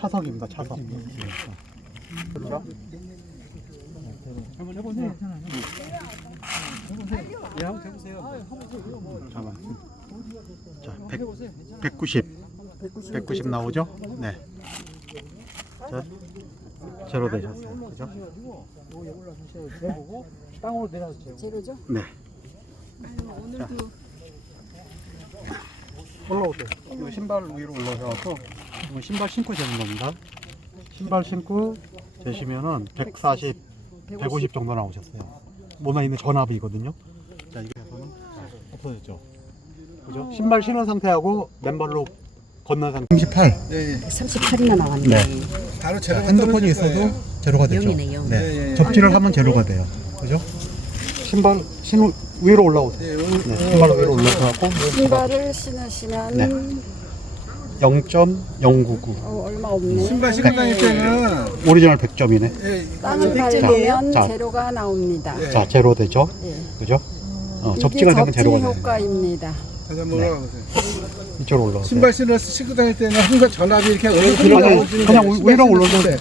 차석입니다. 차석. 그렇죠? 한번 해보세요. 예, 한번 해보세요. 잠깐. 자, 190. 190 나오죠? 네. 자, 제로 되셨어요. 그죠? 땅으로 내려주세요. 제로죠? 네. 오늘도 올라오세요. 이거 신발 위로 올라가서 신발 신고 재는 겁니다. 신발 신고 재시면은 140, 150 정도 나오셨어요. 몸에 있는 전압이거든요. 자, 이게서는 없어졌죠. 그죠? 신발 신은 상태하고 맨발로 건넌 상태. 38. 네, 38이나 나왔네. 네. 바로 자, 제로가 핸드폰이 떨어질 거예요. 있어도 제로가 되죠. 0이네, 0. 네. 접지를 하면 제로가 돼요. 그죠? 신발 신 위로 올라오세요. 네, 신발 위로 올라가고 신발을 신으시면 네. 0.099 얼마 없네. 신발 신고 다닐 때는 오리지널 100점이네. 예, 땅을 자, 밟으면 자. 제로가 나옵니다. 네. 자, 제로 되죠? 예. 그죠? 이게 접지가 되면 접지 제로가 돼요. 효과입니다. 다시 한번 올라가보세요. 이쪽으로 올라오세요. 신발 신고 다닐 때는 항상 전압이 이렇게 그냥 들어가고 위로 올라오세요.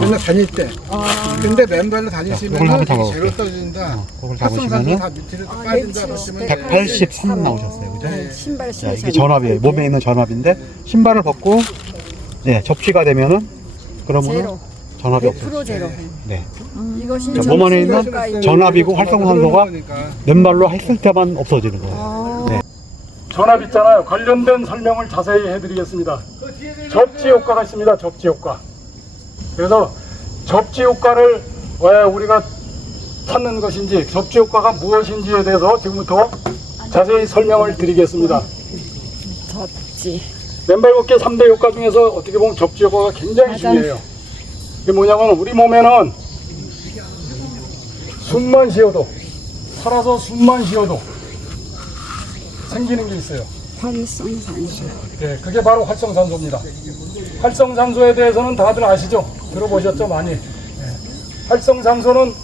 맨날 다닐 때. 근데 맨발로 다니시면 이걸 한번 제로 잡아볼게요. 떨어진다. 그걸 합성산소 잡으시면은 다 밑으로 빠진다 그러시면 183 나오셨어요. 그죠? 네, 신발 자, 신으셨는데 이게 전압이에요. 몸에 있는 전압인데 신발을 벗고 네, 접시가 되면은 그러면 제로. 전압이 100% 없어요. 제로. 네. 이것이 자, 몸 안에 있는 접지 전압이고 활성산소가 그러니까. 맨발로 했을 때만 없어지는 거예요. 네. 전압 있잖아요. 관련된 설명을 자세히 해드리겠습니다. 접지 효과가 있습니다. 접지 효과. 그래서 접지 효과를 왜 우리가 찾는 것인지, 접지 효과가 무엇인지에 대해서 지금부터 자세히 설명을 드리겠습니다. 접지. 맨발 걷기 3대 효과 중에서 어떻게 보면 접지 효과가 굉장히 가장 중요해요. 이게 뭐냐면 우리 몸에는 숨만 쉬어도, 살아서 숨만 쉬어도 생기는 게 있어요. 활성산소. 네, 그게 바로 활성산소입니다. 활성산소에 대해서는 다들 아시죠? 들어보셨죠? 많이. 네. 활성산소는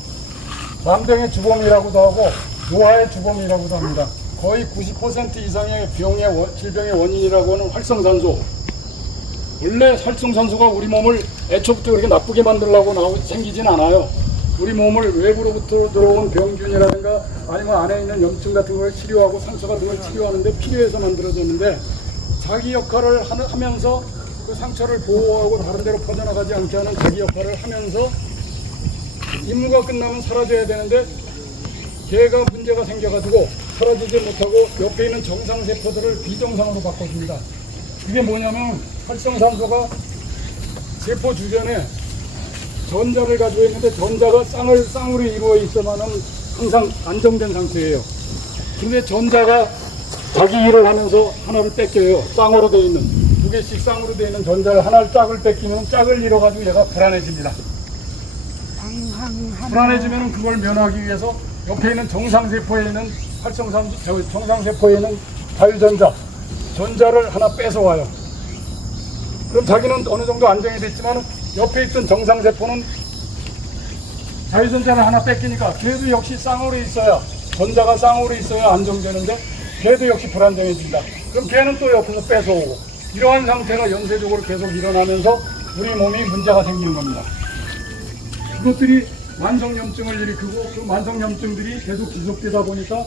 만병의 주범이라고도 하고 노화의 주범이라고도 합니다. 거의 90% 이상의 질병의 원인이라고 하는 활성산소. 원래 활성산소가 우리 몸을 애초부터 그렇게 나쁘게 만들려고 생기진 않아요. 우리 몸을 외부로부터 들어온 병균이라든가 아니면 안에 있는 염증 같은 걸 치료하고 상처 같은 걸 치료하는데 필요해서 만들어졌는데 자기 역할을 하면서 그 상처를 보호하고 다른 데로 퍼져나가지 않게 하는 자기 역할을 하면서 임무가 끝나면 사라져야 되는데 걔가 문제가 생겨가지고 사라지지 못하고 옆에 있는 정상세포들을 비정상으로 바꿔줍니다. 그게 뭐냐면 활성산소가 세포 주변에 전자를 가지고 있는데 전자가 쌍으로 이루어 있어만은 항상 안정된 상태예요. 근데 전자가 자기 일을 하면서 하나를 뺏겨요. 쌍으로 되어 있는 두 개씩 쌍으로 되어 있는 전자를 하나를 짝을 뺏기면 짝을 잃어가지고 얘가 불안해집니다. 불안해지면 그걸 면하기 위해서 옆에 있는 정상세포에 있는 정상세포에 있는 전자를 하나 뺏어와요. 그럼 자기는 어느 정도 안정이 됐지만 옆에 있던 정상세포는 자유전자를 하나 뺏기니까 걔도 역시 쌍으로 있어야, 전자가 쌍으로 있어야 안정되는데 걔도 역시 불안정해진다. 그럼 걔는 또 옆에서 뺏어오고 이러한 상태가 연쇄적으로 계속 일어나면서 우리 몸이 문제가 생기는 겁니다. 그것들이 만성염증을 일으키고 그 만성염증들이 계속 지속되다 보니까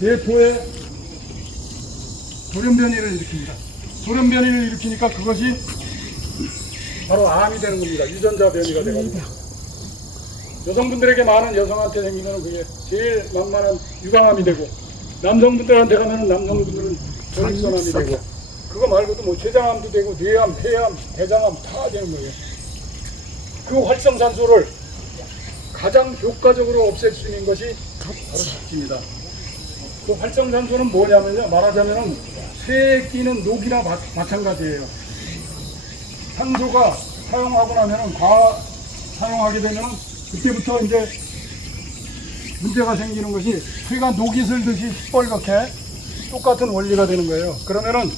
세포에 돌연변이를 일으킵니다. 돌연변이를 일으키니까 그것이 바로 암이 되는 겁니다. 유전자 변이가 되거든요. 여성분들에게 많은 여성한테 생기면 그게 제일 만만한 유방암이 되고 남성분들한테 가면 남성분들은 전립선암이 되고 그거 말고도 뭐 췌장암도 되고 뇌암, 폐암, 대장암 다 되는 거예요. 그 활성산소를 가장 효과적으로 없앨 수 있는 것이 바로 접지입니다. 그 활성산소는 뭐냐면요. 말하자면은 쇠에 끼는 녹이나 마찬가지예요. 산소가 사용하고 나면은 사용하게 되면은 그때부터 이제 문제가 생기는 것이 쇠가 녹이 슬듯이 시뻘겋게 똑같은 원리가 되는 거예요. 그러면은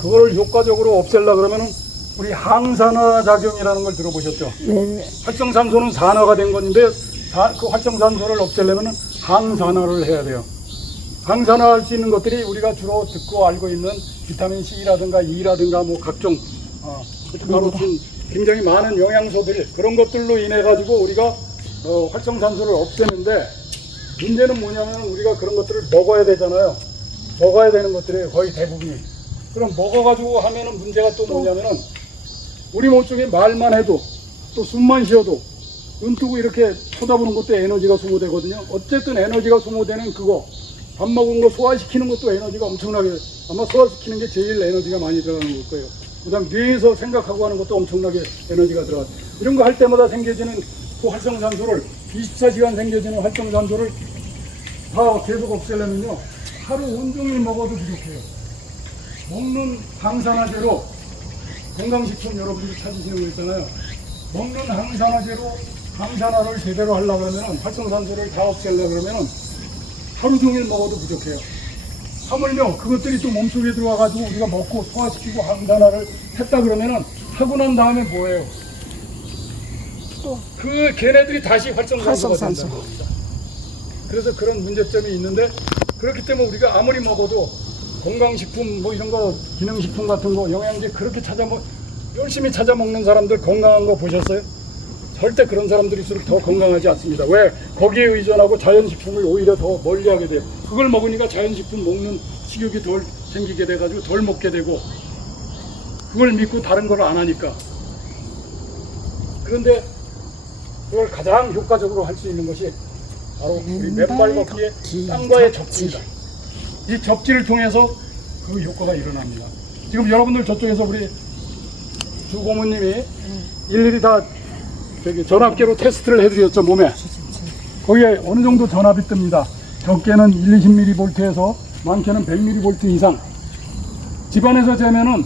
그걸 효과적으로 없애려 그러면은 우리 항산화 작용이라는 걸 들어보셨죠? 네. 활성산소는 산화가 된 건데 그 활성산소를 없애려면은 항산화를 해야 돼요. 항산화할 수 있는 것들이 우리가 주로 듣고 알고 있는 비타민 C라든가 E라든가 뭐 각종 베타카로틴 굉장히 많은 영양소들 그런 것들로 인해 가지고 우리가 활성산소를 없애는데 문제는 뭐냐면 우리가 그런 것들을 먹어야 되잖아요. 먹어야 되는 것들이 거의 대부분이. 그럼 먹어가지고 하면은 문제가 또 뭐냐면은 우리 몸속에 말만 해도 또 숨만 쉬어도 눈 뜨고 이렇게 쳐다보는 것도 에너지가 소모되거든요. 어쨌든 에너지가 소모되는 그거 밥 먹은 거 소화시키는 것도 에너지가 엄청나게 아마 소화시키는 게 제일 에너지가 많이 들어가는 걸 거예요. 그 다음 뇌에서 생각하고 하는 것도 엄청나게 에너지가 들어가요. 이런 거 할 때마다 생겨지는 그 활성산소를 24시간 생겨지는 활성산소를 다 계속 없애려면요 하루 온종일 먹어도 부족해요. 먹는 항산화제로 건강식품 여러분들이 찾으시는 거 있잖아요. 먹는 항산화제로 항산화를 제대로 하려고 하면 활성산소를 다 없애려고 그러면 하루 종일 먹어도 부족해요. 하물며 그것들이 또 몸속에 들어와가지고 우리가 먹고 소화시키고 항산화를 했다 그러면은 하고 난 다음에 뭐예요? 그 걔네들이 다시 활성산소가 된다는 겁니다. 그래서 그런 문제점이 있는데 그렇기 때문에 우리가 아무리 먹어도 건강식품 뭐 이런 거 기능식품 같은 거 영양제 그렇게 열심히 찾아 먹는 사람들 건강한 거 보셨어요? 절대 그런 사람들일수록 더 건강하지 않습니다. 왜? 거기에 의존하고 자연식품을 오히려 더 멀리하게 돼요. 그걸 먹으니까 자연식품 먹는 식욕이 덜 생기게 돼가지고 덜 먹게 되고 그걸 믿고 다른 걸 안 하니까. 그런데 그걸 가장 효과적으로 할 수 있는 것이 바로 우리 맨발 걷기의 땅과의 접지입니다. 이 접지를 통해서 그 효과가 일어납니다. 지금 여러분들 저쪽에서 우리 주 고모님이 일일이 다 전압계로 테스트를 해드렸죠, 몸에. 거기에 어느 정도 전압이 뜹니다. 적게는 1, 20mV에서 많게는 100mV 이상. 집안에서 재면은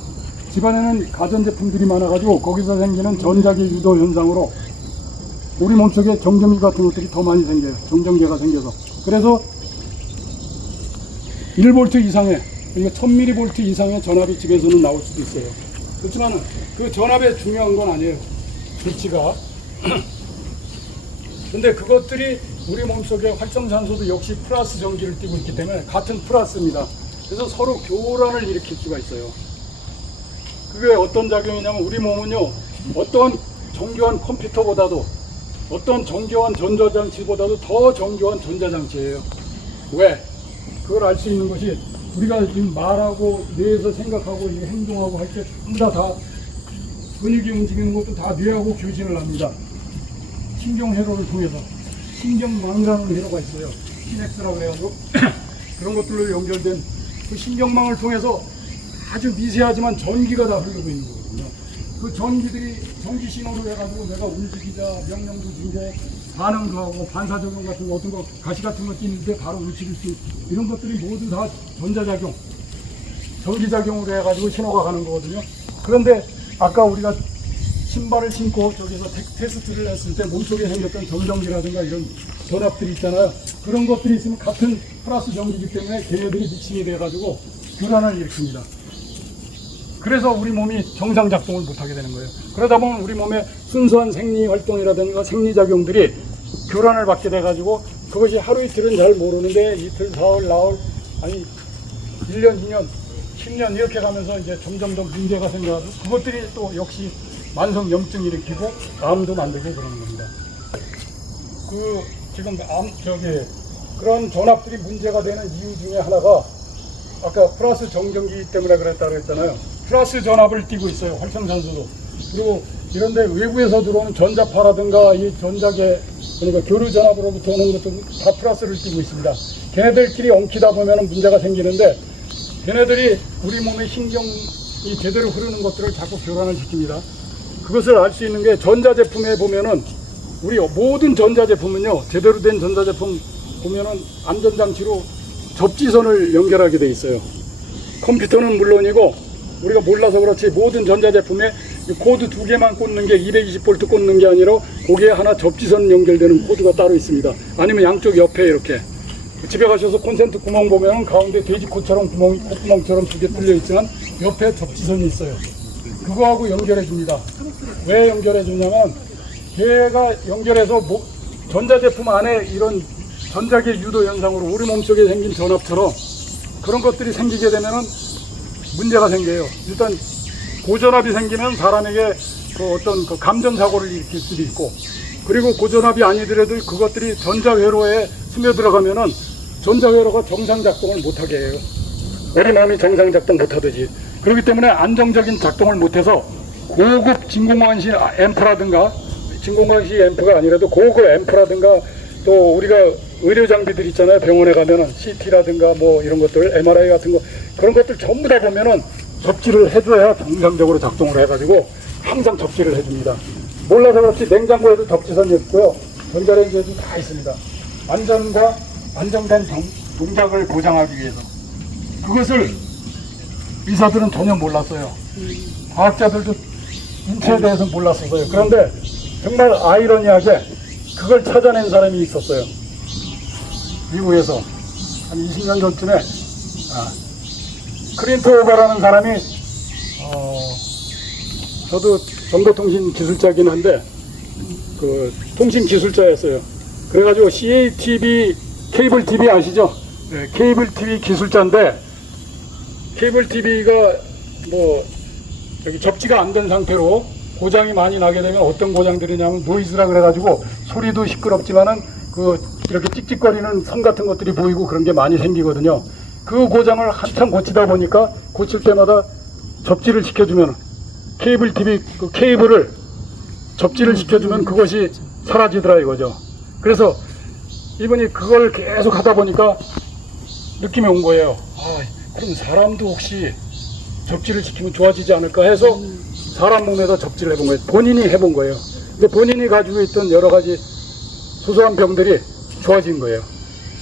집안에는 가전제품들이 많아가지고 거기서 생기는 전자기 유도 현상으로 우리 몸속에 정전기 같은 것들이 더 많이 생겨요. 정전기가 생겨서. 그래서 1V 이상의, 그러니까 1000mV 이상의 전압이 집에서는 나올 수도 있어요. 그렇지만 그 전압에 중요한 건 아니에요. 조치가. 근데 그것들이 우리 몸속에 활성산소도 역시 플러스 전기를 띠고 있기 때문에 같은 플러스입니다. 그래서 서로 교란을 일으킬 수가 있어요. 그게 어떤 작용이냐면 우리 몸은요, 어떤 정교한 컴퓨터보다도 어떤 정교한 전자장치보다도 더 정교한 전자장치예요. 왜? 그걸 알 수 있는 것이 우리가 지금 말하고 뇌에서 생각하고 행동하고 할 때 전부 다 근육이 움직이는 것도 다 뇌하고 교신을 합니다. 신경회로를 통해서 신경망이라는 회로가 있어요. 시냅스라고 해가지고 그런 것들로 연결된 그 신경망을 통해서 아주 미세하지만 전기가 다 흐르고 있는 거거든요. 그 전기들이 전기 신호로 해가지고 내가 움직이자 명령도 주고 반응도 하고 반사작용 같은 거 어떤 거 가시 같은 거 띄는데 바로 움직일 수 이런 것들이 모두 다 전자작용 전기작용으로 해가지고 신호가 가는 거거든요. 그런데 아까 우리가 신발을 신고 저기서 테스트를 했을 때 몸속에 생겼던 정전기라든가 이런 전압들이 있잖아요. 그런 것들이 있으면 같은 플러스 전기이기 때문에 걔네들이 믹싱이 돼가지고 교란을 일으킵니다. 그래서 우리 몸이 정상 작동을 못하게 되는 거예요. 그러다 보면 우리 몸의 순수한 생리활동이라든가 생리작용들이 교란을 받게 돼가지고 그것이 하루 이틀은 잘 모르는데 이틀, 사흘, 나흘, 아니 1년, 2년, 10년 이렇게 가면서 이제 점점 더 문제가 생겨가지고 그것들이 또 역시 만성 염증 일으키고 암도 만들고 그러는 겁니다. 지금 그런 전압들이 문제가 되는 이유 중에 하나가 아까 플러스 정전기 때문에 그랬다고 했잖아요. 플러스 전압을 띠고 있어요. 활성산소도. 그리고 이런데 외부에서 들어오는 전자파라든가 이 전자계 그러니까 교류 전압으로부터 오는 것도 다 플러스를 띠고 있습니다. 걔네들끼리 엉키다 보면 문제가 생기는데 걔네들이 우리 몸의 신경이 제대로 흐르는 것들을 자꾸 교란을 시킵니다. 그것을 알 수 있는 게 전자제품에 보면은 우리 모든 전자제품은요 제대로 된 전자제품 보면은 안전장치로 접지선을 연결하게 돼 있어요. 컴퓨터는 물론이고 우리가 몰라서 그렇지 모든 전자제품에 코드 2개만 꽂는 게 220V 꽂는 게 아니라 거기에 하나 접지선 연결되는 코드가 따로 있습니다. 아니면 양쪽 옆에 이렇게 집에 가셔서 콘센트 구멍 보면 가운데 돼지코처럼 콧구멍처럼 2개 뚫려 있지만 옆에 접지선이 있어요. 그거하고 연결해 줍니다. 왜 연결해 주냐면 걔가 연결해서 전자제품 안에 이런 전자계 유도 현상으로 우리 몸속에 생긴 전압처럼 그런 것들이 생기게 되면은 문제가 생겨요. 일단 고전압이 생기면 사람에게 그 어떤 그 감전 사고를 일으킬 수도 있고, 그리고 고전압이 아니더라도 그것들이 전자회로에 스며들어가면은 전자회로가 정상 작동을 못하게 해요. 우리 몸이 정상 작동 못하듯이. 그렇기 때문에 안정적인 작동을 못해서 고급 진공광시 앰프라든가, 진공광시 앰프가 아니라도 고급 앰프라든가, 또 우리가 의료 장비들 있잖아요. 병원에 가면은 CT라든가 뭐 이런 것들, MRI 같은 거, 그런 것들 전부 다 보면은 접지를 해줘야 정상적으로 작동을 해가지고 항상 접지를 해줍니다. 몰라서 그렇지 냉장고에도 접지선이 있고요. 전자레인지에도 다 있습니다. 안전과 안정된 동작을 보장하기 위해서. 그것을 의사들은 전혀 몰랐어요. 과학자들도 인체에 대해서 몰랐어요. 그런데 정말 아이러니하게 그걸 찾아낸 사람이 있었어요. 미국에서 한 20년 전쯤에 크린토버라는 사람이 저도 정보통신 기술자긴 한데 그 통신 기술자였어요. 그래가지고 CATV 케이블 TV 아시죠? 네, 케이블 TV 기술자인데, 케이블 TV가 뭐 여기 접지가 안 된 상태로 고장이 많이 나게 되면 어떤 고장들이냐면 노이즈라 그래가지고 소리도 시끄럽지만은 그 이렇게 찍찍거리는 선 같은 것들이 보이고 그런 게 많이 생기거든요. 그 고장을 한참 고치다 보니까 고칠 때마다 접지를 시켜주면, 케이블 TV 그 케이블을 접지를 시켜주면 그것이 사라지더라 이거죠. 그래서 이분이 그걸 계속 하다 보니까 느낌이 온 거예요. 그럼 사람도 혹시 접지를 시키면 좋아지지 않을까 해서 사람 몸에다 접지를 해본 거예요. 본인이 해본 거예요. 근데 본인이 가지고 있던 여러 가지 소소한 병들이 좋아진 거예요.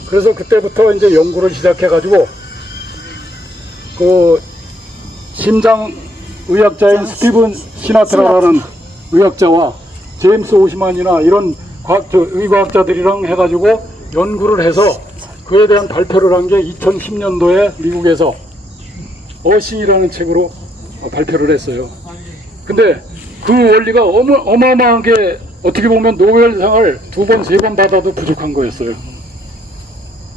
그래서 그때부터 이제 연구를 시작해가지고 그 심장 의학자인 스티븐 시나트라라는 의학자와 제임스 오시만이나 이런 의과학자들이랑 해가지고 연구를 해서 그에 대한 발표를 한 게 2010년도에 미국에서 어싱이라는 책으로 발표를 했어요. 근데 그 원리가 어마어마하게 어떻게 보면 노벨상을 2번, 3번 받아도 부족한 거였어요.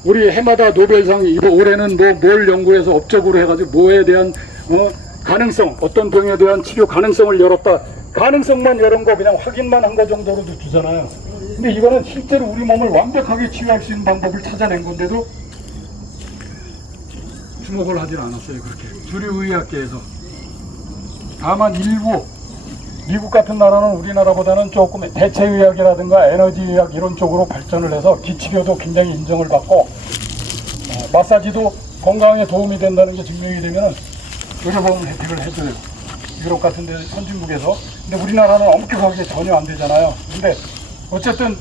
우리 해마다 노벨상, 올해는 뭘 연구해서 업적으로 해가지고 뭐에 대한 가능성, 어떤 병에 대한 치료 가능성을 열었다. 가능성만 열은 거 그냥 확인만 한 거 정도로도 주잖아요. 근데 이거는 실제로 우리 몸을 완벽하게 치유할 수 있는 방법을 찾아낸 건데도 주목을 하진 않았어요. 그렇게 주류 의학계에서. 다만 일부 미국 같은 나라는 우리나라보다는 조금 대체의학이라든가 에너지의학 이런 쪽으로 발전을 해서 기치료도 굉장히 인정을 받고 마사지도 건강에 도움이 된다는 게 증명이 되면 의료보험 혜택을 해줘요. 유럽 같은 데 선진국에서. 근데 우리나라는 엄격하게 전혀 안 되잖아요. 근데 어쨌든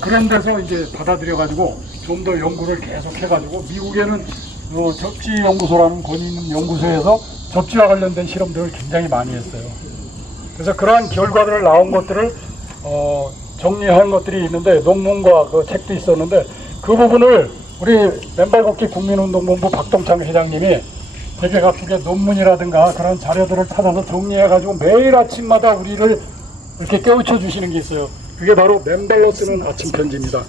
그런 데서 이제 받아들여가지고 좀 더 연구를 계속 해가지고 미국에는 접지연구소라는 권위 있는 연구소에서 접지와 관련된 실험들을 굉장히 많이 했어요. 그래서 그러한 결과들 나온 것들을 정리한 것들이 있는데 논문과 그 책도 있었는데 그 부분을 우리 맨발 걷기 국민운동본부 박동창 회장님이 되게 각국의 논문이라든가 그런 자료들을 찾아서 정리해가지고 매일 아침마다 우리를 이렇게 깨우쳐 주시는 게 있어요. 그게 바로 맨발로 쓰는 아침 편지입니다.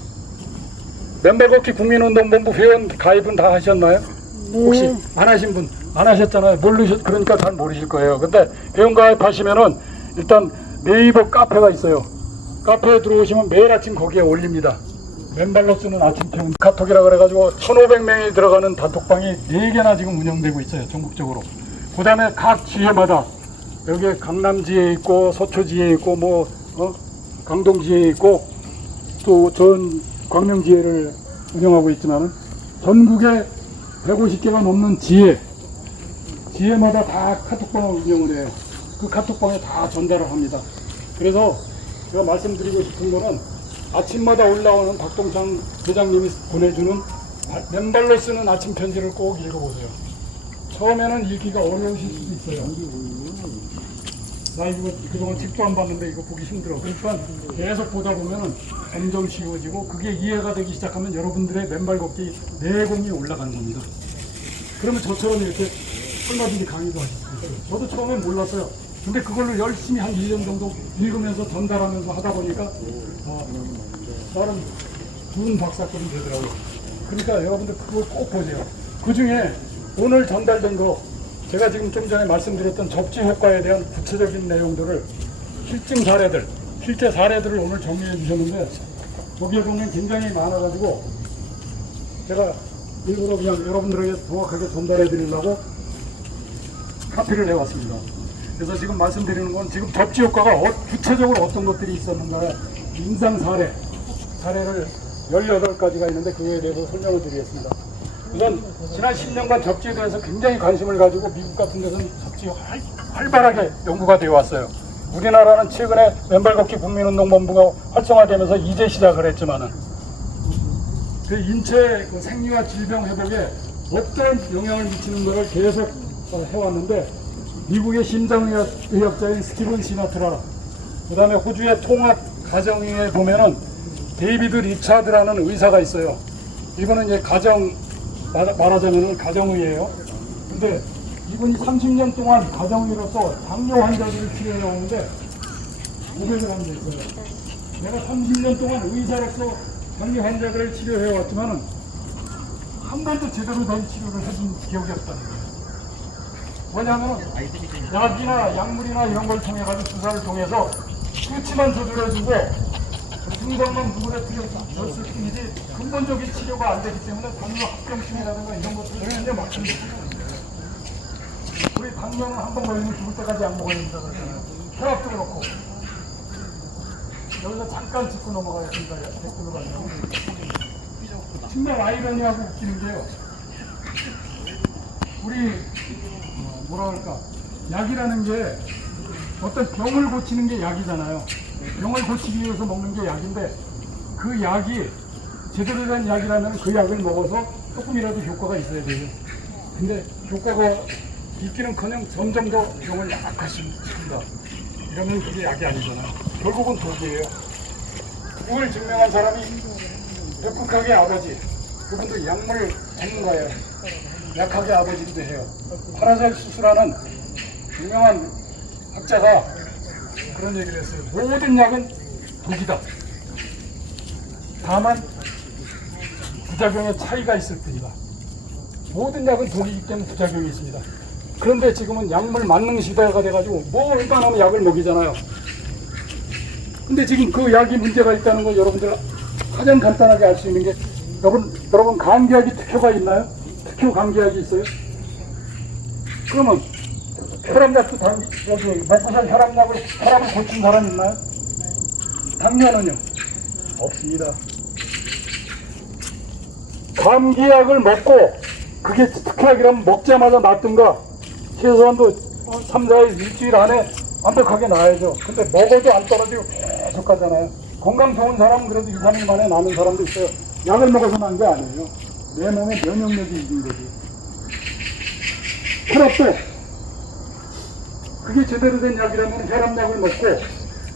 맨발 걷기 국민운동본부 회원 가입은 다 하셨나요? 혹시 안 하신 분? 안 하셨잖아요. 그러니까 잘 모르실 거예요. 근데 회원 가입하시면은 일단 네이버 카페가 있어요. 카페에 들어오시면 매일 아침 거기에 올립니다. 맨발로 쓰는 아침 편 카톡이라 그래가지고 1,500명이 들어가는 단톡방이 4개나 지금 운영되고 있어요. 전국적으로. 그 다음에 각 지회마다 여기 강남지에 있고 서초지에 있고 강동지에 있고 또 전 광명지회를 운영하고 있지만은 전국에 150개가 넘는 지혜마다 다 카톡방을 운영을 해요. 그 카톡방에 다 전달을 합니다. 그래서 제가 말씀드리고 싶은 거는 아침마다 올라오는 박동창 회장님이 보내주는 맨발로 쓰는 아침 편지를 꼭 읽어보세요. 처음에는 읽기가 어려우실 수도 있어요. 나 이거 그동안 책도 안 봤는데 이거 보기 힘들어. 그러니까 계속 보다 보면 점점 쉬워지고 그게 이해가 되기 시작하면 여러분들의 맨발 걷기 내공이 올라가는 겁니다. 그러면 저처럼 이렇게 얼마든지 강의도 하실 수 있어요. 저도 처음엔 몰랐어요. 근데 그걸로 열심히 한 1년 정도 읽으면서 전달하면서 하다 보니까 나름 좋은 박사급이 되더라고요. 그러니까 여러분들 그거 꼭 보세요. 그 중에 오늘 전달된 거 제가 지금 좀 전에 말씀드렸던 접지 효과에 대한 구체적인 내용들을 실증 사례들, 실제 사례들을 오늘 정리해 주셨는데 거기에 보면 굉장히 많아가지고 제가 일부러 그냥 여러분들에게 정확하게 전달해 드리려고 카피를 해왔습니다. 그래서 지금 말씀드리는 건 지금 접지 효과가 구체적으로 어떤 것들이 있었는가 임상 사례를 18가지가 있는데 그거에 대해서 설명을 드리겠습니다. 우선 지난 10년간 접지에 대해서 굉장히 관심을 가지고 미국 같은 데서는 접지 활발하게 연구가 되어 왔어요. 우리나라는 최근에 왼발 걷기 국민운동본부가 활성화되면서 이제 시작을 했지만은 그 인체 그 생리와 질병 회복에 어떤 영향을 미치는 것을 계속 해왔는데 미국의 심장의학자인 스티븐 시나트라, 그 다음에 호주의 통합 가정의에 보면은 데이비드 리차드라는 의사가 있어요. 이분은 이제 말하자면 가정의예요. 근데 이분이 30년 동안 가정의로서 당뇨 환자들을 치료해 오는데 고백을 한 게 있어요. 내가 30년 동안 의사로서 당뇨 환자들을 치료해 왔지만은 한 번도 제대로 된 치료를 해준 기억이 없다는 거예요. 뭐냐면 약이나 약물이나 이런 걸 통해 가지고 주사를 통해서 수치만 조절해주고 증상만 누구레뜨렸을 뿐이지 근본적인 치료가 안 되기 때문에 당뇨 합병증이라든가 이런 것들을 굉장히 막힙니다. 우리 당뇨는 한 번 걸리면 죽을 때까지 약 먹어야 된다고 그러잖아요. 혈압도 그렇고. 여기서 잠깐 짚고 넘어가겠습니다. 댓글로 가면 정말 아이러니하고 웃기는 게요. 우리 뭐라 그럴까, 약이라는 게 어떤 병을 고치는 게 약이잖아요. 병을 고치기 위해서 먹는 게 약인데 그 약이 제대로 된 약이라면 그 약을 먹어서 조금이라도 효과가 있어야 돼요. 근데 효과가 있기는커녕 점점 더 병을 약화시킵니다. 이러면 그게 약이 아니잖아요. 결국은 독이에요. 그걸 증명한 사람이 백국학의 아버지, 그분도 약물 전문가예요. 약학의 아버지기도 해요. 파라셀 수스라는 유명한 학자가 그런 얘기를 했어요. 모든 약은 독이다. 다만 부작용의 차이가 있을 뿐이다. 모든 약은 독이기 때문에 부작용이 있습니다. 그런데 지금은 약물 만능 시대가 돼가지고 뭐 얼마나 하면 약을 먹이잖아요. 근데 지금 그 약이 문제가 있다는 걸 여러분들 가장 간단하게 알 수 있는 게 여러분 감기약이 특효가 있나요? 특효 감기약이 있어요? 그러면 혈압약도 여기 먹고서 혈압을 고친 사람 있나요? 당뇨는요? 없습니다. 감기약을 먹고 그게 특효약이라면 먹자마자 낫든가 최소한도 3, 4일, 일주일 안에 완벽하게 나아야죠. 근데 먹어도 안 떨어지고 계속 가잖아요. 건강 좋은 사람은 그래도 2, 3일 만에 나는 사람도 있어요. 약을 먹어서 난 게 아니에요. 내 몸에 면역력이 있는 거지. 혈압도 그게 제대로 된 약이라면 혈압약을 먹고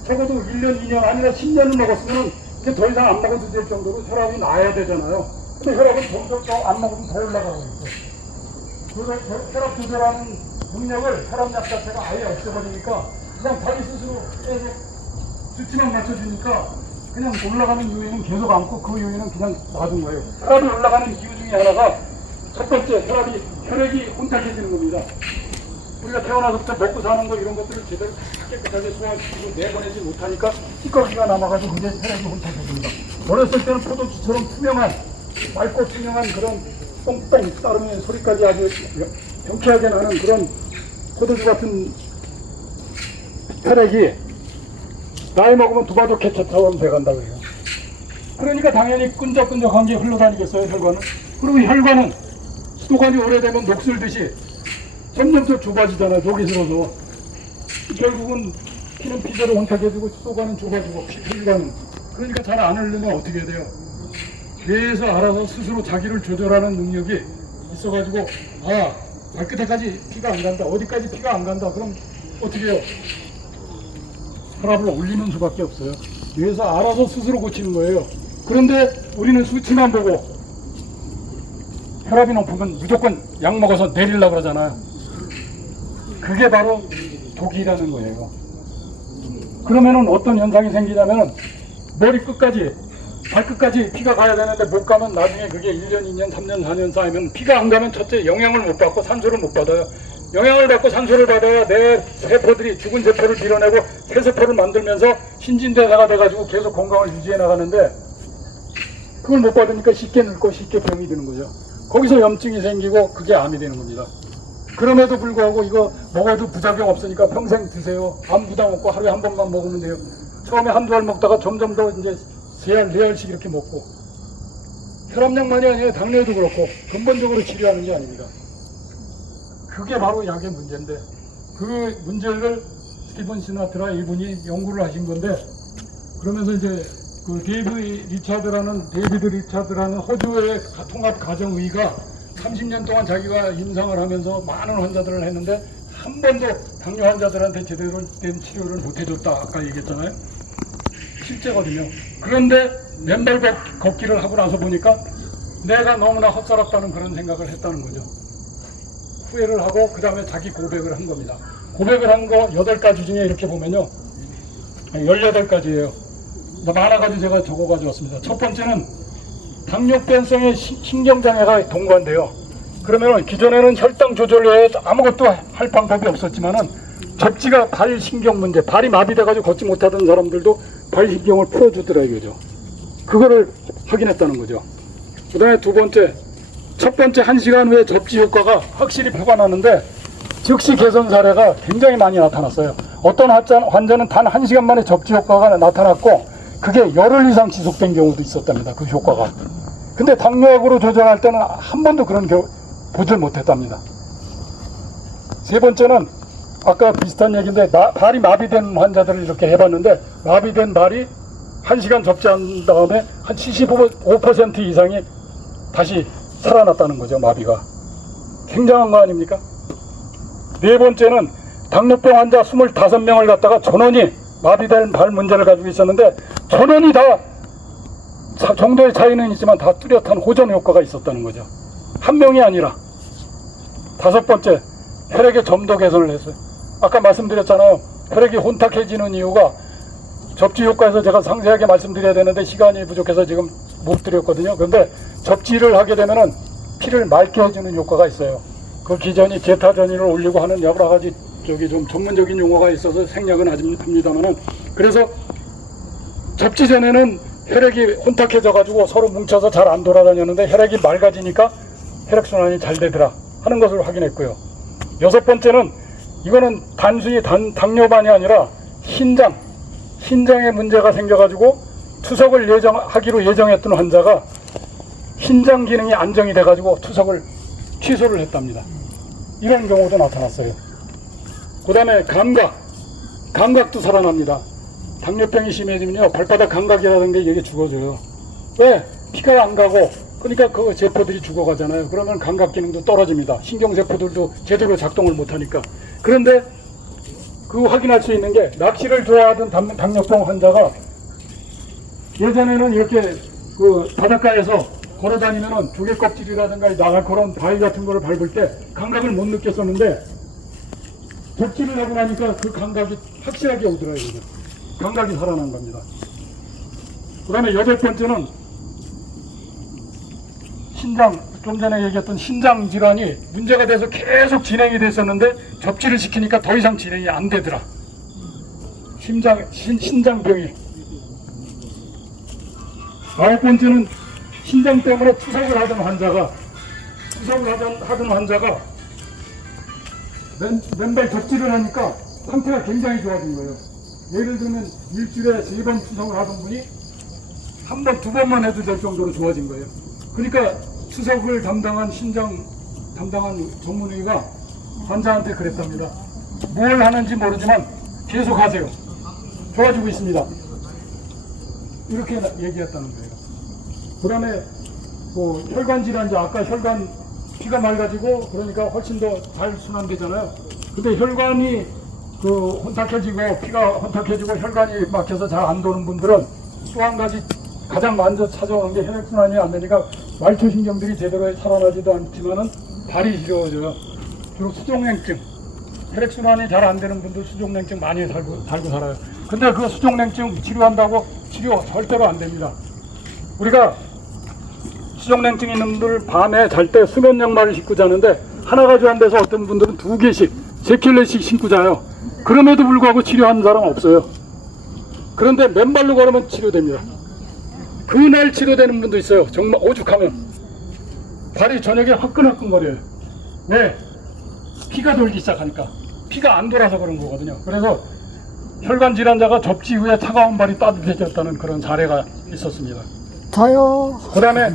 적어도 1년, 2년 아니라 10년을 먹었으면 이제 더 이상 안 먹어도 될 정도로 혈압이 나아야 되잖아요. 근데 혈압은 점점 더 안 먹으면 더 올라가고 있어요. 그래서 혈압 조절하는 능력을 혈압약 자체가 아예 없애버리니까 그냥 자기 스스로 계속 수치만 맞춰주니까 그냥 올라가는 이유에는 계속 안고 그 이유에는 그냥 놔둔 거예요. 혈압이 올라가는 이유 중에 하나가 첫 번째 혈액이 혼탁해지는 겁니다. 우리가 태어나서부터 먹고 사는 거 이런 것들을 제대로 깨끗하게 소화시키고 내보내지 못하니까 찌꺼기가 남아가지고 그게 혈액이 혼탁해집니다. 어렸을 때는 포도주처럼 맑고 투명한 그런 똥똥 따르는 소리까지 아주 경쾌하게 나는 그런 포도주 같은 혈액이 나이 먹으면 두바도 케첩처럼 돼간다고 해요. 그러니까 당연히 끈적끈적한 게 흘러다니겠어요, 혈관은. 그리고 혈관은 수도관이 오래되면 녹슬듯이 점점 더 좁아지잖아요, 녹이 들어서. 결국은 피는 피대로 혼탁해지고 수도관은 좁아지고 혈관은. 그러니까 잘 안 흐르면 어떻게 돼요? 뇌에서 알아서 스스로 자기를 조절하는 능력이 있어가지고 발끝에까지 피가 안 간다, 어디까지 피가 안 간다, 그럼 어떻게 해요? 혈압을 올리는 수밖에 없어요. 뇌에서 알아서 스스로 고치는 거예요. 그런데 우리는 수치만 보고 혈압이 높으면 무조건 약 먹어서 내리려고 그러잖아요. 그게 바로 독이라는 거예요. 그러면은 어떤 현상이 생기냐면은 머리 끝까지 발끝까지 피가 가야 되는데 못 가면 나중에 그게 1년, 2년, 3년, 4년 쌓이면 피가 안 가면 첫째 영양을 못 받고 산소를 못 받아요. 영향을 받고 산소를 받아야 내 세포들이 죽은 세포를 밀어내고 새 세포를 만들면서 신진대사가 돼가지고 계속 건강을 유지해 나가는데 그걸 못 받으니까 쉽게 늙고 쉽게 병이 드는 거죠. 거기서 염증이 생기고 그게 암이 되는 겁니다. 그럼에도 불구하고 이거 먹어도 부작용 없으니까 평생 드세요. 아무 부담 없고 하루에 한 번만 먹으면 돼요. 처음에 한두 알 먹다가 점점 더 이제 세 알, 네 알씩 이렇게 먹고 혈압약만이 아니라 당뇨도 그렇고 근본적으로 치료하는 게 아닙니다. 그게 바로 약의 문제인데 그 문제를 스티븐 시나트라 이분이 연구를 하신 건데 그러면서 이제 그 데이비드 리차드라는 호주의 통합 가정의가 30년 동안 자기가 임상을 하면서 많은 환자들을 했는데 한 번도 당뇨 환자들한테 제대로 된 치료를 못 해줬다. 아까 얘기했잖아요. 실제거든요. 그런데 맨발 걷기를 하고 나서 보니까 내가 너무나 헛살았다는 그런 생각을 했다는 거죠. 후회를 하고 그 다음에 자기 고백을 한 겁니다. 고백을 한 거 8가지 중에 이렇게 보면요. 18가지예요. 많아가지고 제가 적어가지고 왔습니다. 첫 번째는 당뇨병성의 신경장애가 동반돼요. 그러면 기존에는 혈당 조절 외에 아무것도 할 방법이 없었지만은 접지가 발 신경 문제, 발이 마비돼가지고 걷지 못하던 사람들도 발 신경을 풀어주더라 이거죠. 그거를 확인했다는 거죠. 그 다음에 두 번째, 첫 번째 1시간 후에 접지 효과가 확실히 표가 나는데 즉시 개선 사례가 굉장히 많이 나타났어요. 어떤 환자는 단 1시간 만에 접지 효과가 나타났고 그게 열흘 이상 지속된 경우도 있었답니다. 그 효과가. 근데 당뇨약으로 조절할 때는 한 번도 그런 보질 못했답니다. 세 번째는 아까 비슷한 얘기인데 발이 마비된 환자들을 이렇게 해봤는데 마비된 발이 1시간 접지한 다음에 한 75% 이상이 다시 살아났다는 거죠. 마비가. 굉장한 거 아닙니까? 네 번째는 당뇨병 환자 25명을 갖다가 전원이 마비된 발 문제를 가지고 있었는데 전원이 다 정도의 차이는 있지만 다 뚜렷한 호전 효과가 있었다는 거죠. 한 명이 아니라. 다섯 번째, 혈액의 점도 개선을 했어요. 아까 말씀드렸잖아요. 혈액이 혼탁해지는 이유가 접지 효과에서 제가 상세하게 말씀드려야 되는데 시간이 부족해서 지금 못 드렸거든요. 그런데 접지를 하게 되면은 피를 맑게 해주는 효과가 있어요. 그 기전이 제타전이를 올리고 하는 여러 가지 좀 전문적인 용어가 있어서 생략은 합니다만은 그래서 접지 전에는 혈액이 혼탁해져가지고 서로 뭉쳐서 잘 안 돌아다녔는데 혈액이 맑아지니까 혈액순환이 잘 되더라 하는 것을 확인했고요. 여섯 번째는 이거는 단순히 당뇨만이 아니라 신장에 문제가 생겨가지고 투석을 하기로 예정했던 환자가 신장 기능이 안정이 돼가지고 투석을 취소를 했답니다. 이런 경우도 나타났어요. 그 다음에 감각도 살아납니다. 당뇨병이 심해지면요 발바닥 감각이라는 게 이게 죽어져요. 왜? 피가 안 가고 그러니까 그 세포들이 죽어가잖아요. 그러면 감각 기능도 떨어집니다. 신경세포들도 제대로 작동을 못하니까. 그런데 그 확인할 수 있는 게 낚시를 좋아하던 당뇨병 환자가 예전에는 이렇게 그 바닷가에서 걸어다니면은 조개 껍질이라든가 나갈코론 바위 같은 거를 밟을 때 감각을 못 느꼈었는데 접지를 하고 나니까 그 감각이 확실하게 오더라고요. 감각이 살아난 겁니다. 그 다음에 여덟 번째는 좀 전에 얘기했던 신장 질환이 문제가 돼서 계속 진행이 됐었는데 접지를 시키니까 더 이상 진행이 안 되더라. 신장병이. 아홉 번째는 신장 때문에 투석을 하던 환자가 맨발 접지를 하니까 상태가 굉장히 좋아진 거예요. 예를 들면 일주일에 3번 투석을 하던 분이 한 번, 2번만 해도 될 정도로 좋아진 거예요. 그러니까 투석을 담당한 전문의가 환자한테 그랬답니다. 뭘 하는지 모르지만 계속 하세요. 좋아지고 있습니다. 이렇게 얘기했다는 거예요. 그 다음에 뭐 혈관 질환자, 아까 혈관 피가 맑아지고 그러니까 훨씬 더 잘 순환되잖아요. 근데 혈관이 혼탁해지고 피가 혼탁해지고 혈관이 막혀서 잘 안 도는 분들은 또 한 가지 가장 먼저 찾아오는 게 혈액순환이 안 되니까 말초신경들이 제대로 살아나지도 않지만은 발이 시려워져요. 주로 수족냉증. 혈액순환이 잘 안 되는 분들 수족냉증 많이 살고 살아요. 근데 그 수족냉증 치료한다고 치료 절대로 안 됩니다. 우리가 수족냉증 있는 분들 밤에 잘 때 수면 양말을 신고 자는데 하나 가지고 안 돼서 어떤 분들은 2개씩, 3켤레씩 신고 자요. 그럼에도 불구하고 치료하는 사람 없어요. 그런데 맨발로 걸으면 치료됩니다. 그날 치료되는 분도 있어요. 정말 오죽하면 발이 저녁에 화끈화끈거려요. 왜? 피가 돌기 시작하니까. 피가 안 돌아서 그런 거거든요. 그래서 혈관 질환자가 접지 후에 차가운 발이 따뜻해졌다는 그런 사례가 있었습니다. 저요. 그 다음에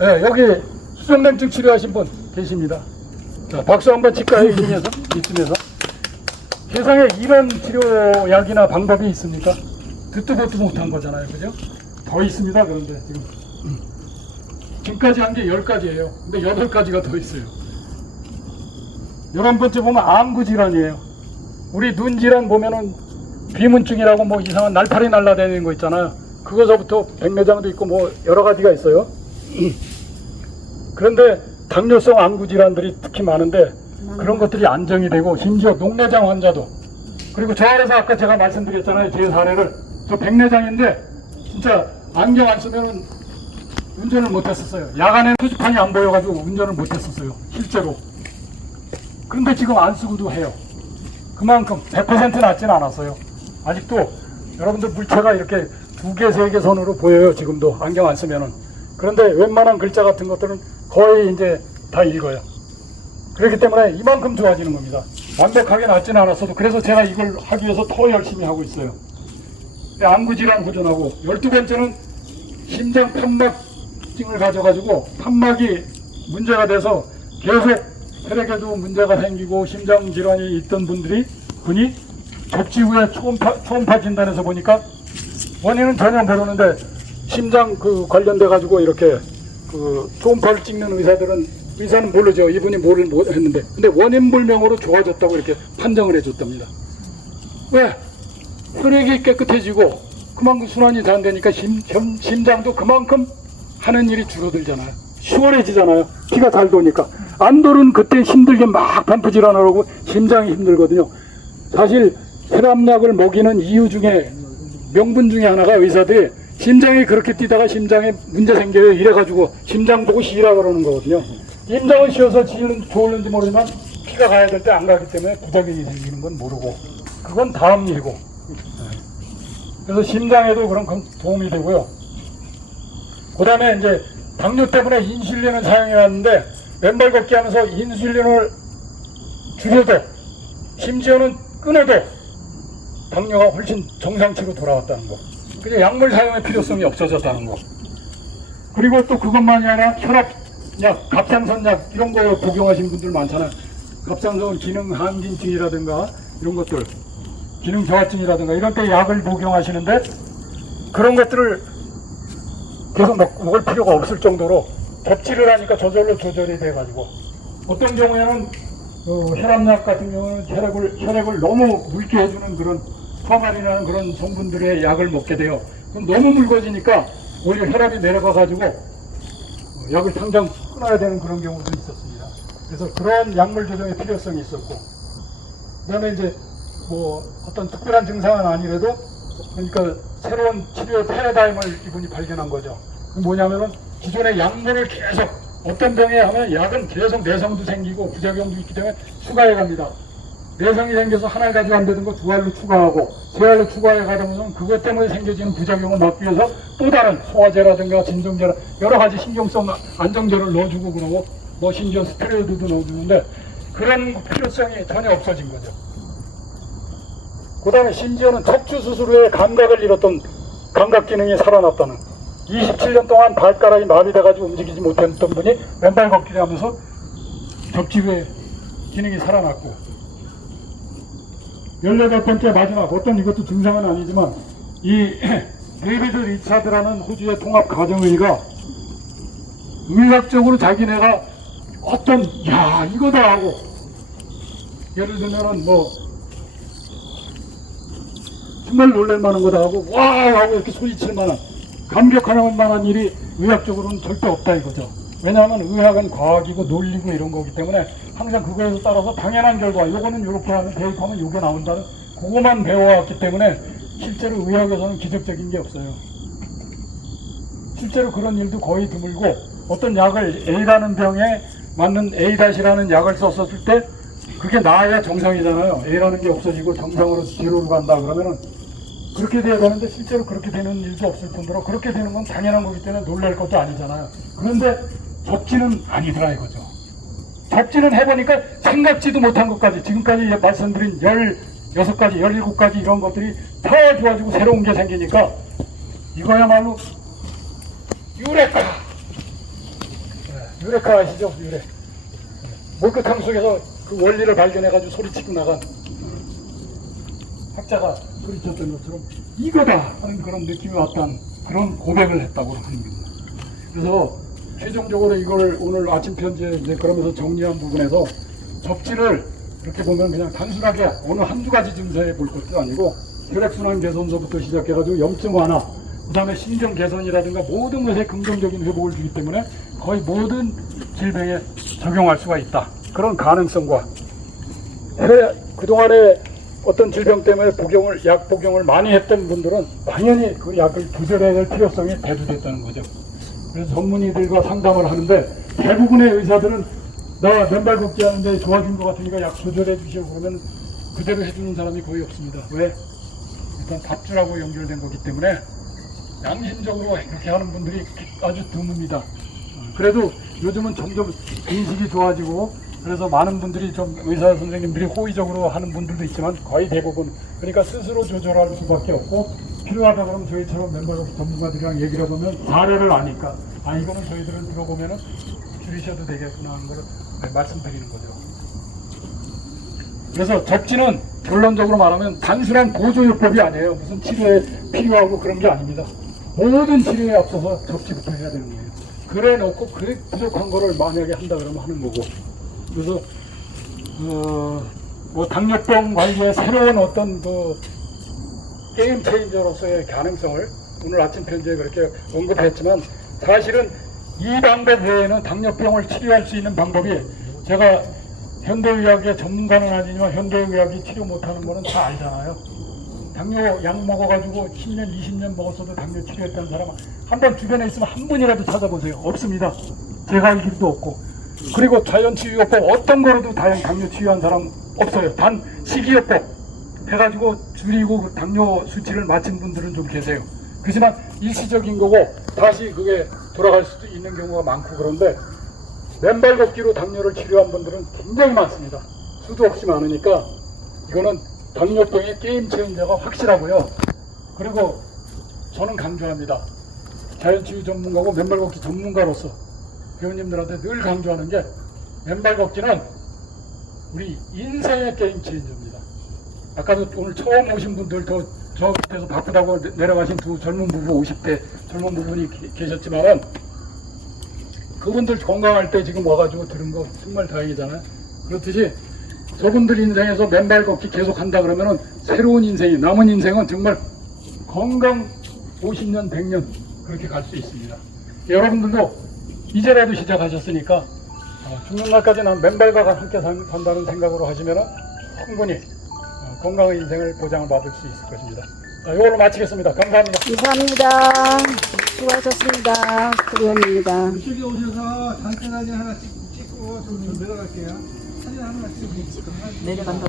여기 수족냉증 치료하신 분 계십니다. 자, 박수 한번 칠까요? 이쯤에서 세상에 이런 치료약이나 방법이 있습니까? 듣도 보도 못한 거잖아요, 그죠? 더 있습니다. 그런데 지금까지 한 게 10가지예요. 근데 8가지가 더 있어요. 11번째 보면 안구 질환이에요. 우리 눈 질환 보면은 비문증이라고 뭐 이상한 날파리 날라다니는 거 있잖아요. 그거서부터 백내장도 있고 뭐 여러 가지가 있어요. 그런데 당뇨성 안구 질환들이 특히 많은데 그런 것들이 안정이 되고 심지어 녹내장 환자도, 그리고 저 아래서 아까 제가 말씀드렸잖아요. 제 사례를. 저 백내장인데 진짜 안경 안 쓰면 운전을 못 했었어요. 야간에 표지판이 안 보여가지고 운전을 못 했었어요. 실제로. 그런데 지금 안 쓰고도 해요. 그만큼 100% 낫지는 않았어요. 아직도 여러분들 물체가 이렇게 2개, 3개 선으로 보여요. 지금도 안경 안 쓰면은. 그런데 웬만한 글자 같은 것들은 거의 이제 다 읽어요. 그렇기 때문에 이만큼 좋아지는 겁니다. 완벽하게 낫지는 않았어도. 그래서 제가 이걸 하기 위해서 더 열심히 하고 있어요. 안구 질환 보존하고, 12번째는 심장 판막증을 가져가지고 판막이 문제가 돼서 계속 혈액에도 문제가 생기고 심장 질환이 있던 분이 접지 후에 초음파 진단에서 보니까 원인은 전혀 모르는데 심장 관련돼 가지고 이렇게 초음파를 찍는 의사는 모르죠. 이분이 뭐를 했는데, 근데 원인 불명으로 좋아졌다고 이렇게 판정을 해줬답니다. 왜? 혈액이 깨끗해지고 그만큼 순환이 잘 되니까 심장도 그만큼 하는 일이 줄어들잖아요. 수월해지잖아요. 피가 잘 도니까. 안 도는 그때 힘들게 막 펌프 질환하고 심장이 힘들거든요. 사실 혈압약을 먹이는 이유 중에, 명분 중에 하나가 의사들이 심장이 그렇게 뛰다가 심장에 문제 생겨요. 이래가지고 심장 보고 쉬라 그러는 거거든요. 심장은 쉬어서 좋을는지 모르지만 피가 가야 될 때 안 가기 때문에 부작용이 생기는 건 모르고, 그건 다음 일이고. 그래서 심장에도 그런 도움이 되고요. 그 다음에 이제 당뇨 때문에 인슐린을 사용해 왔는데 맨발 걷기 하면서 인슐린을 줄여도 심지어는 끊어도 당뇨가 훨씬 정상치로 돌아왔다는 거. 그냥 약물 사용의 필요성이 없어졌다는 거. 그리고 또 그것만이 아니라 혈압약, 갑상선약 이런 거 복용하시는 분들 많잖아요. 갑상선 기능 항진증이라든가 이런 것들, 기능 저하증이라든가 이런 때 약을 복용하시는데 그런 것들을 계속 먹을 필요가 없을 정도로 접지를 하니까 저절로 조절이 돼가지고, 어떤 경우에는 혈압약 같은 경우는 혈액을 너무 묽게 해주는 그런 포말이라는 그런 성분들의 약을 먹게 돼요. 그럼 너무 묽어지니까 오히려 혈압이 내려가가지고 약을 당장 끊어야 되는 그런 경우도 있었습니다. 그래서 그런 약물 조정의 필요성이 있었고, 그 다음에 이제 뭐 어떤 특별한 증상은 아니래도, 그러니까 새로운 치료의 패러다임을 이분이 발견한 거죠. 그 뭐냐면은 기존의 약물을 계속, 어떤 병에 하면 약은 계속 내성도 생기고 부작용도 있기 때문에 추가해 갑니다. 내성이 생겨서 한 알 가지고 안 되던 거 2알로 추가하고 3알로 추가해 가다 보면 그것 때문에 생겨지는 부작용을 막기 위해서 또 다른 소화제라든가 진정제라 여러 가지 신경성 안정제를 넣어주고 그러고, 뭐 심지어 스테로이드도 넣어주는데 그런 필요성이 전혀 없어진 거죠. 그 다음에 심지어는 척추 수술 후에 감각을 잃었던 감각 기능이 살아났다는, 27년 동안 발가락이 마비돼가지고 움직이지 못했던 분이 왼발 걷기를 하면서 접지 후에 기능이 살아났고, 18번째 마지막, 어떤 이것도 증상은 아니지만 이 데이비드 리차드라는 호주의 통합 가정의가 의학적으로 자기네가 어떤 이거다 하고, 예를 들면은 뭐 정말 놀랄만한 거다 하고 와 하고 이렇게 소리칠 만한, 감격할 만한 일이 의학적으로는 절대 없다 이거죠. 왜냐하면 의학은 과학이고 논리고 이런 거기 때문에 항상 그거에 따라서 당연한 결과, 요거는 이렇게 하면 대입하면 요게 나온다는 그거만 배워왔기 때문에 실제로 의학에서는 기적적인 게 없어요. 실제로 그런 일도 거의 드물고, 어떤 약을 A라는 병에 맞는 A-라는 약을 썼었을 때 그게 나아야 정상이잖아요. A라는 게 없어지고 정상으로 뒤로 간다 그러면은 그렇게 돼야 되는데 실제로 그렇게 되는 일도 없을 뿐더러 그렇게 되는 건 당연한 거기 때문에 놀랄 것도 아니잖아요. 그런데 접지는 아니더라 이거죠. 접지는 해보니까 생각지도 못한 것까지 지금까지 말씀드린 16가지, 17가지 이런 것들이 다 좋아지고 새로운 게 생기니까 이거야말로 유레카! 유레카 아시죠? 유레. 목욕탕 속에서 그 원리를 발견해가지고 소리치고 나간 학자가 소리쳤던 것처럼 이거다! 하는 그런 느낌이 왔다는 그런 고백을 했다고 하는 겁니다. 그래서 최종적으로 이걸 오늘 아침 편지에 이제 그러면서 정리한 부분에서 접지를 이렇게 보면 그냥 단순하게 어느 한두 가지 증세에 볼 것도 아니고 혈액순환 개선서부터 시작해가지고 염증 완화, 그 다음에 신경 개선이라든가 모든 것에 긍정적인 회복을 주기 때문에 거의 모든 질병에 적용할 수가 있다. 그런 가능성과 그동안에 어떤 질병 때문에 약 복용을 많이 했던 분들은 당연히 그 약을 조절해야 될 필요성이 대두됐다는 거죠. 그래서 전문의들과 상담을 하는데 대부분의 의사들은 나 맨발 걷기 하는데 좋아진 것 같으니까 약 조절해 주시고 그러면 그대로 해주는 사람이 거의 없습니다. 왜? 일단 밥줄하고 연결된 거기 때문에 양심적으로 이렇게 하는 분들이 아주 드뭅니다. 그래도 요즘은 점점 인식이 좋아지고 그래서 많은 분들이 좀 의사 선생님들이 호의적으로 하는 분들도 있지만 거의 대부분 그러니까 스스로 조절할 수밖에 없고 필요하다 그러면 저희처럼 맨발걷기 전문가들이랑 얘기를 해보면 사례를 아니까 아 이거는 저희들은 들어보면은 줄이셔도 되겠구나 하는 걸 말씀드리는 거죠. 그래서 접지는 결론적으로 말하면 단순한 보조요법이 아니에요. 무슨 치료에 필요하고 그런 게 아닙니다. 모든 치료에 앞서서 접지부터 해야 되는 거예요. 그래 놓고 그래 부족한 거를 만약에 한다 그러면 하는 거고. 그래서 뭐 당뇨병 관리에 새로운 어떤 그 게임 체인저로서의 가능성을 오늘 아침 편지에 그렇게 언급했지만 사실은 이 방법 외에는 당뇨병을 치료할 수 있는 방법이 제가 현대의학의 전문가는 아니지만 현대의학이 치료 못하는 거는 다 알잖아요. 당뇨 약 먹어가지고 10년, 20년 먹었어도 당뇨 치료했다는 사람 한번 주변에 있으면 한 분이라도 찾아보세요. 없습니다. 제가 알기도 없고. 그리고 자연치유요법 어떤 거로도 당뇨 치유한 사람 없어요. 단 식이요법 해가지고 줄이고 그 당뇨 수치를 맞춘 분들은 좀 계세요. 그렇지만 일시적인 거고 다시 그게 돌아갈 수도 있는 경우가 많고 그런데 맨발 걷기로 당뇨를 치료한 분들은 굉장히 많습니다. 수도 없이 많으니까 이거는 당뇨병의 게임 체인저가 확실하고요. 그리고 저는 강조합니다. 자연치유 전문가고 맨발 걷기 전문가로서 배우님들한테 늘 강조하는 게 맨발 걷기는 우리 인생의 게임 체인저입니다. 아까도 오늘 처음 오신 분들 저 밑에서 바쁘다고 내려가신 두 젊은 부부 50대 젊은 부분이 계셨지만은 그분들 건강할 때 지금 와가지고 들은 거 정말 다행이잖아요. 그렇듯이 저분들 인생에서 맨발 걷기 계속 한다 그러면은 새로운 인생이 남은 인생은 정말 건강 50년 100년 그렇게 갈 수 있습니다. 여러분들도 이제라도 시작하셨으니까 죽는 날까지 난 맨발과 함께 산다는 생각으로 하시면은 충분히 건강한 인생을 보장을 받을 수 있을 것입니다. 자, 이걸로 마치겠습니다. 감사합니다. 감사합니다. 수고하셨습니다. 구리원입니다. 이쪽에 오셔서 단체 사진 하나 찍고 좀 내려갈게요. 사진 하나만 찍고 내려간다고.